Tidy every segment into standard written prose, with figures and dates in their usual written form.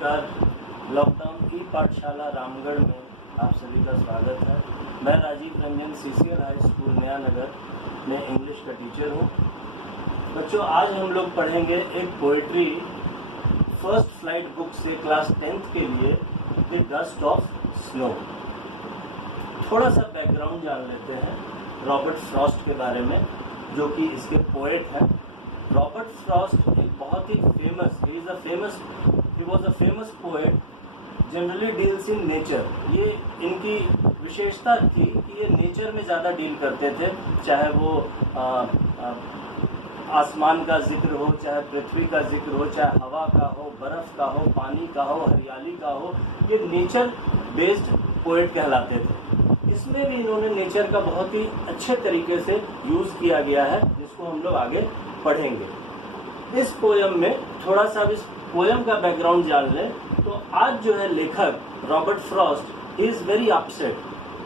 नमस्कार। लॉकडाउन की पाठशाला रामगढ़ में आप सभी का स्वागत है। मैं Rajiv Ranjan CCL high school Naya Nagar में इंग्लिश का टीचर हूँ। बच्चों, आज हम लोग पढ़ेंगे एक पोएट्री फर्स्ट फ्लाइट बुक से क्लास 10th के लिए, द डस्ट ऑफ स्नो। थोड़ा सा बैकग्राउंड जान लेते हैं रॉबर्ट फ्रॉस्ट के बारे में, जो कि इसके पोएट हैं। रॉबर्ट फ्रॉस्ट एक बहुत ही famous, he was a famous poet, generally deals in nature. ये इनकी विशेषता थी कि ये नेचर में ज़्यादा डील करते थे, चाहे वो आसमान का जिक्र हो, चाहे पृथ्वी का जिक्र हो, चाहे हवा का हो, बर्फ़ का हो, पानी का हो, हरियाली का हो। ये नेचर बेस्ड पोएट कहलाते थे। इसमें भी इन्होंने नेचर का बहुत ही अच्छे तरीके से यूज़ किया गया है, जिसको हम लोग आगे पढ़ेंगे। इस पोयम में थोड़ा सा इस पोयम का बैकग्राउंड जान लें तो आज जो है लेखक Robert Frost, he is very upset,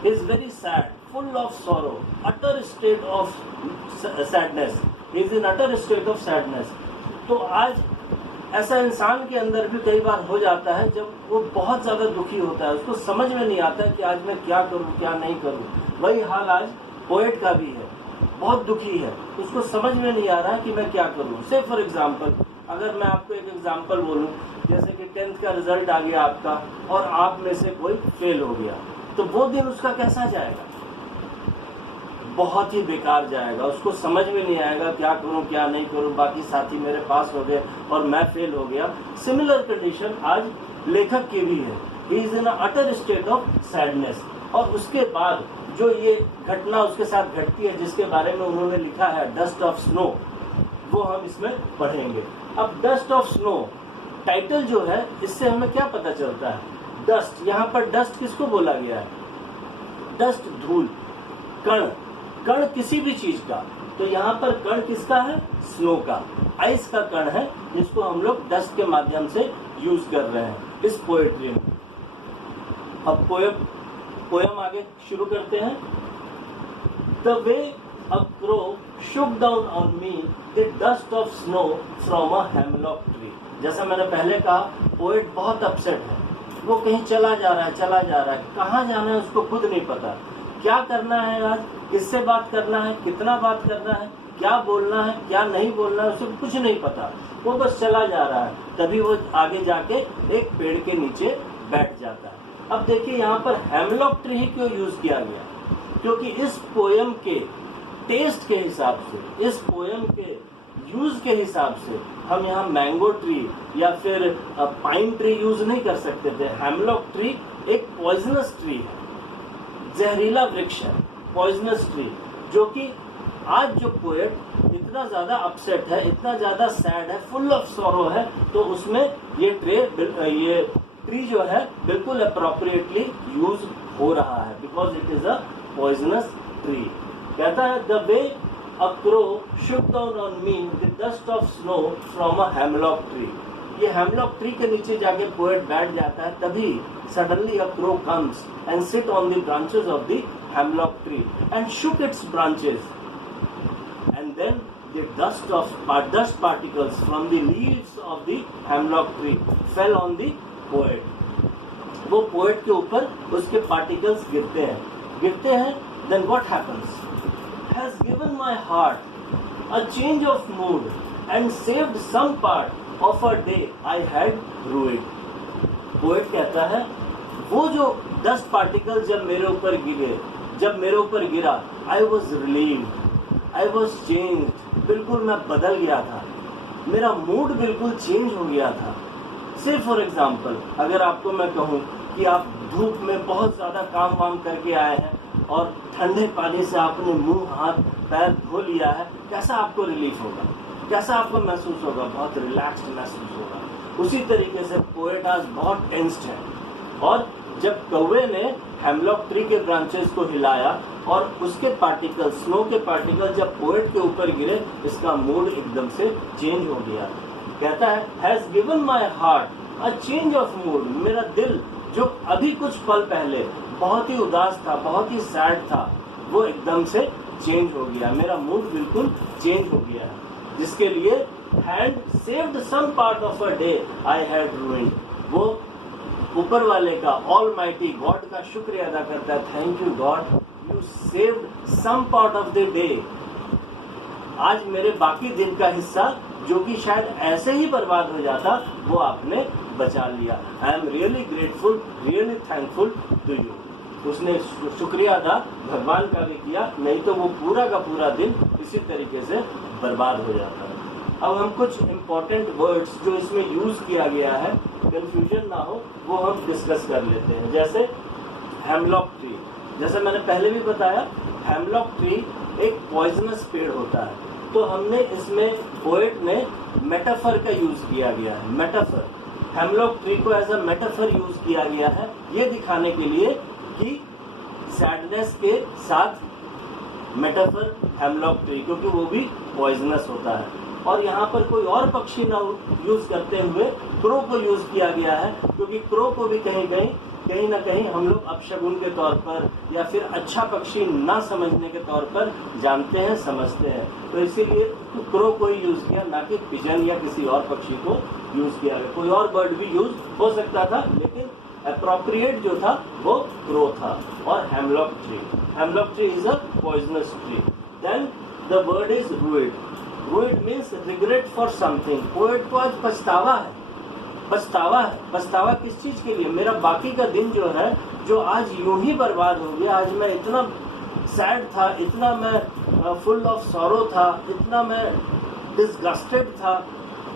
he is very sad, full of sorrow, utter state of sadness, he is in utter state of sadness. तो आज ऐसा इंसान के अंदर भी कई बार हो जाता है जब वो बहुत ज़्यादा दुखी होता है, उसको समझ में नहीं आता है कि आज मैं क्या करूँ क्या नहीं करूँ। वही हाल आज पोएट का भी है, बहुत दुखी है, उसको समझ में नहीं आ रहा है कि मैं क्या करूँ। से फॉर एग्जाम्पल, अगर मैं आपको एक एग्जाम्पल बोलूँ, जैसे कि 10th का रिजल्ट आ गया आपका और आप में से कोई फेल हो गया, तो वो दिन उसका कैसा जाएगा? बहुत ही बेकार जाएगा। उसको समझ में नहीं आएगा क्या करूं क्या नहीं करूं, बाकी साथी मेरे पास हो गए और मैं फेल हो गया। सिमिलर कंडीशन आज लेखक की भी है, he is in utter state of sadness. और उसके बाद जो ये घटना उसके साथ घटती है, जिसके बारे में उन्होंने लिखा है डस्ट ऑफ स्नो, वो हम इसमें पढ़ेंगे। अब डस्ट ऑफ स्नो टाइटल जो है, इससे हमें क्या पता चलता है? डस्ट, यहाँ पर डस्ट किसको बोला गया है? डस्ट धूल, कण, कण किसी भी चीज का। तो यहाँ पर कण किसका है? स्नो का, आइस का कण है, जिसको हम लोग डस्ट के माध्यम से यूज कर रहे हैं इस पोएट्री में। अब पोयम आगे शुरू करते हैं। The way a crow shook down on me the dust of snow from a hemlock tree। जैसा मैंने पहले कहा, पोएट बहुत अपसेट है, वो कहीं चला जा रहा है, कहाँ जाना है उसको खुद नहीं पता, क्या करना है आज, किससे बात करना है, कितना बात करना है, क्या बोलना है क्या नहीं बोलना है, उसे कुछ नहीं पता, वो बस चला जा रहा है। तभी वो आगे जाके एक पेड़ के नीचे बैठ जाता है। अब देखिए यहाँ पर हेमलॉक ट्री ही क्यों यूज किया गया? क्योंकि इस पोयम के टेस्ट के हिसाब से, इस पोयम के यूज के हिसाब से हम यहाँ मैंगो ट्री या फिर पाइन ट्री यूज नहीं कर सकते थे। हेमलॉक ट्री एक पॉइजनस ट्री है, जहरीला वृक्ष है, पॉइजनस ट्री, जो कि आज जो पोएट इतना ज्यादा अपसेट है, इतना ज्यादा सैड है, फुल ऑफ सॉरो है, तो उसमें ये ट्री जो है बिल्कुल अप्रोप्रिएटली यूज हो रहा है, because it is a poisonous tree. कहता है the way a crow shook down on me the dust of snow from a hemlock tree। ये हेमलॉक ट्री के नीचे जाके पोएट बैठ जाता है, तभी suddenly a crow comes and sit on the branches of the hemlock tree and shook its branches, and then the dust particles from the leaves of the hemlock tree fell on the poet। वो poet के ऊपर उसके particles गिरते हैं। Then what happens? Has given my heart a change of mood and saved some part of a day I had ruined। Poet कहता है वो जो डस्ट पार्टिकल जब मेरे ऊपर गिरा, I was relieved, I was changed, बिल्कुल मैं बदल गया था, मेरा मूड बिल्कुल चेंज हो गया था। से फॉर एग्जाम्पल, अगर आपको मैं कहूँ कि आप धूप में बहुत ज़्यादा काम वाम करके आए हैं और ठंडे पानी से आपने मुंह हाथ पैर धो लिया है, कैसा आपको रिलीफ होगा, कैसा आपको महसूस होगा? बहुत रिलैक्स्ड महसूस होगा। उसी तरीके से पोएट आज बहुत टेंस्ड है, और जब कौवे ने हेमलॉक ट्री के ब्रांचेस को हिलाया और उसके पार्टिकल, स्नो के पार्टिकल जब पोएट के ऊपर गिरे, इसका मूड एकदम से चेंज हो गया। कहता है has given my heart a change of mood. मेरा दिल जो अभी कुछ पल पहले बहुत ही उदास था, बहुत ही सैड था, वो एकदम से चेंज हो गया, मेरा मूड बिल्कुल चेंज हो गया है। जिसके लिए had saved some part of a day I had ruined, वो ऊपर वाले का, ऑल माइटी गॉड का शुक्रिया अदा करता है। Thank you God, you saved some part of the day. आज मेरे बाकी दिन का हिस्सा जो कि शायद ऐसे ही बर्बाद हो जाता, वो आपने बचा लिया। I am really grateful, really thankful to you. उसने शुक्रिया अदा भगवान का भी किया, नहीं तो वो पूरा का पूरा दिन इसी तरीके से बर्बाद हो जाता है। अब हम कुछ इम्पोर्टेंट वर्ड्स जो इसमें यूज किया गया है, कंफ्यूजन ना हो, वो हम डिस्कस कर लेते हैं। जैसे हेमलॉक ट्री, जैसे मैंने पहले भी बताया, हेमलॉक ट्री एक पॉइजनस पेड़ होता है। तो हमने इसमें पोएट ने मेटाफर का यूज किया गया है। मेटाफर, हेमलॉक ट्री को एज अ मेटाफर यूज किया गया है, ये दिखाने के लिए कि सैडनेस के साथ मेटाफर हेमलॉक ट्री, क्योंकि वो भी पॉइजनस होता है। और यहाँ पर कोई और पक्षी ना यूज करते हुए क्रो को यूज किया गया है, क्योंकि क्रो को भी कहीं ना कहीं हम लोग अपशगुन के तौर पर या फिर अच्छा पक्षी ना समझने के तौर पर जानते हैं, समझते हैं। तो इसीलिए क्रो को ही यूज किया, ना कि पिजन या किसी और पक्षी को यूज किया गया। कोई और बर्ड भी यूज हो सकता था, लेकिन अप्रोप्रिएट जो था वो क्रो था। और hemlock tree, hemlock tree is a poisonous tree. Then the word is rued. Rued means regret for something. Poet को आज पछतावा है, पछतावा है। पछतावा किस चीज के लिए? मेरा बाकी का दिन जो है, जो आज यूं ही बर्बाद हो गया, आज मैं इतना सैड था, इतना मैं फुल ऑफ सॉरो था, इतना मैं डिसगस्टेड था,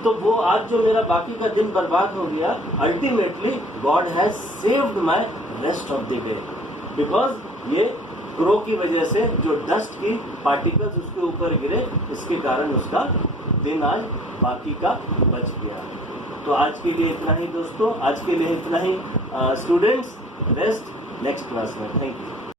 तो वो आज जो मेरा बाकी का दिन बर्बाद हो गया, ultimately God has saved my rest of the day, because ये क्रो की वजह से जो डस्ट की पार्टिकल्स उसके ऊपर गिरे, इसके कारण उसका दिन आज बाकी का बच गया। तो आज के लिए इतना ही दोस्तों, आज के लिए इतना ही। स्टूडेंट्स, रेस्ट नेक्स्ट क्लास में। Thank you.